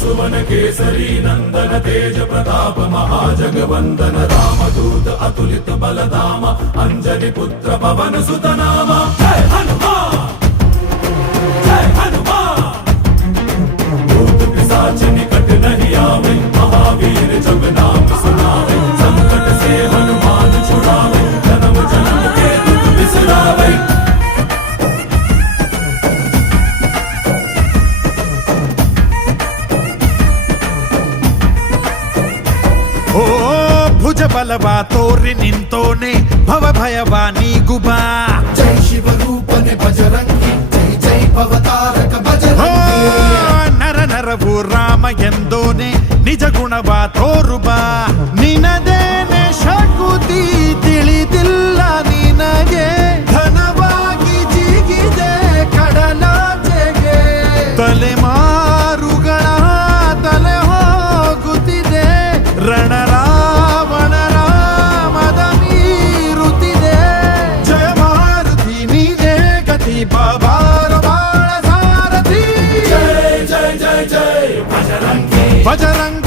सुवन केसरी नंदन तेज प्रताप महाजगवंदन रामदूत अतुलित बलधाम अंजनी पुत्र पवन सुत नाम जय हनुमान जय हनुमान। भूत पिशाच निकट नहीं आवे महावीर जब नाम सुनावे संकट से हनुमान छुड़ावे जन्म जन्म के दुख बिसरावे। ಓ ಭುಜ ಬಲವಾ ತೋರಿ ನಿಂತೋನೆ ಭವ ಭಯವಾ ನೀಗುಬಾ ಜೈ ಶಿವ ರೂಪನೆ ಬಜರಂಗಿ ಜೈ ಜೈ ಭವತಾರಕ ಬಜರಂಗಿ ನರ ನರವು ರಾಮ ಎಂದೋನೆ ನಿಜ ಗುಣವಾ ತೋರುಬಾ ನಿನದೇನೆ ಶಕುತಿ ತಿಳಿದಿಲ್ಲ ನಿನಗೆ ಘನವಾಗಿ ಜಿಗಿದೆ ಕಡಲಾಚೆಗೆ ತಲೆಮಾರುಗಳ ತಲೆ ಹೋಗುತ್ತಿದೆ ರಣರಾವಣರ ಮದ ಮೀರುತ್ತಿದೆ ಜಯ ಮಾರುತಿ ನೀನೇ ಗತಿ ಬಾಬಾರ ಬಾಳ ಸಾರಥಿ जय जय जय जय बजरंगी ಬಜರಂಗ